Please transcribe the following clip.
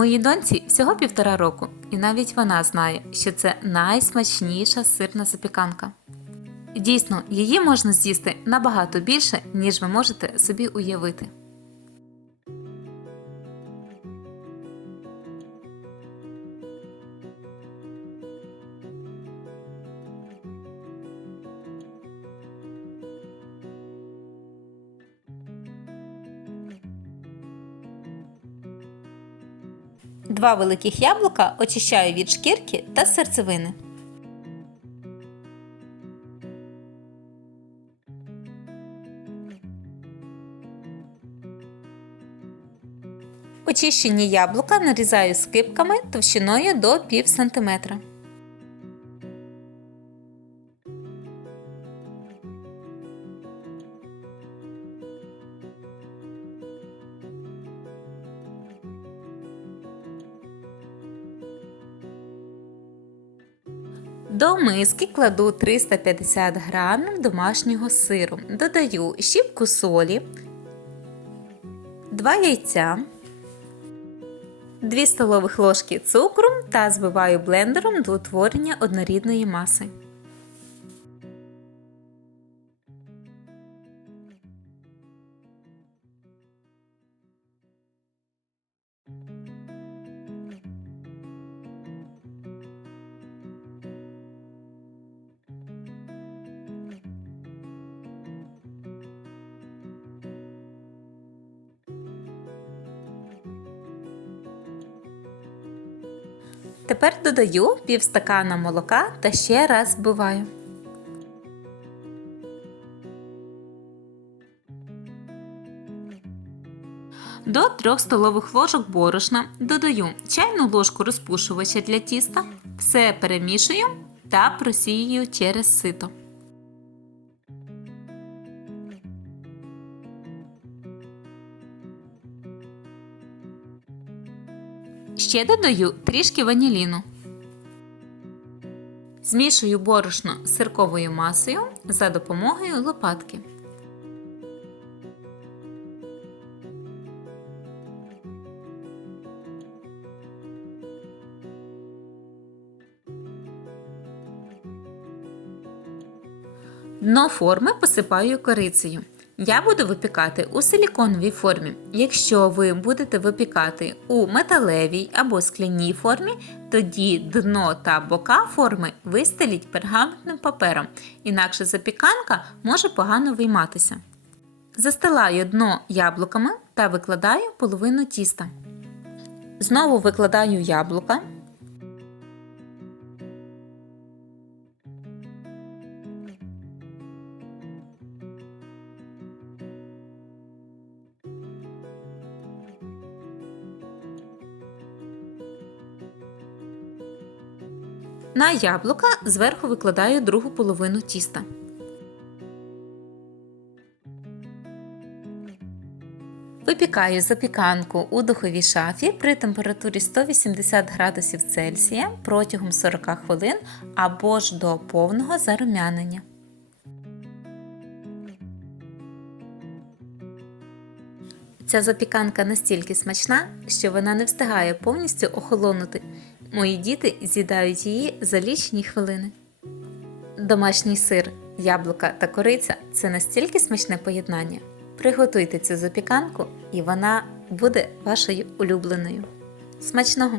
Моїй доньці всього півтора року, і навіть вона знає, що це найсмачніша сирна запіканка. Дійсно, її можна з'їсти набагато більше, ніж ви можете собі уявити. Два великих яблука очищаю від шкірки та серцевини. Очищені яблука нарізаю скибками товщиною до пів сантиметра. До миски кладу 350 грамів домашнього сиру. Додаю щіпку солі, 2 яйця, 2 столових ложки цукру та збиваю блендером до утворення однорідної маси. Тепер додаю пів стакана молока та ще раз збиваю. До 3 столових ложок борошна додаю чайну ложку розпушувача для тіста, все перемішую та просіюю через сито. Ще додаю трішки ваніліну. Змішую борошно з сирковою масою за допомогою лопатки. Дно форми посипаю корицею. Я буду випікати у силіконовій формі. Якщо ви будете випікати у металевій або скляній формі, тоді дно та бока форми вистеліть пергаментним папером, інакше запіканка може погано вийматися. Застилаю дно яблуками та викладаю половину тіста. Знову викладаю яблука. На яблука зверху викладаю другу половину тіста. Випікаю запіканку у духовій шафі при температурі 180 градусів Цельсія протягом 40 хвилин або ж до повного зарум'янення. Ця запіканка настільки смачна, що вона не встигає повністю охолонути. Мої діти з'їдають її за лічні хвилини. Домашній сир, яблука та кориця це настільки смачне поєднання. Приготуйте цю запіканку, і вона буде вашою улюбленою. Смачного!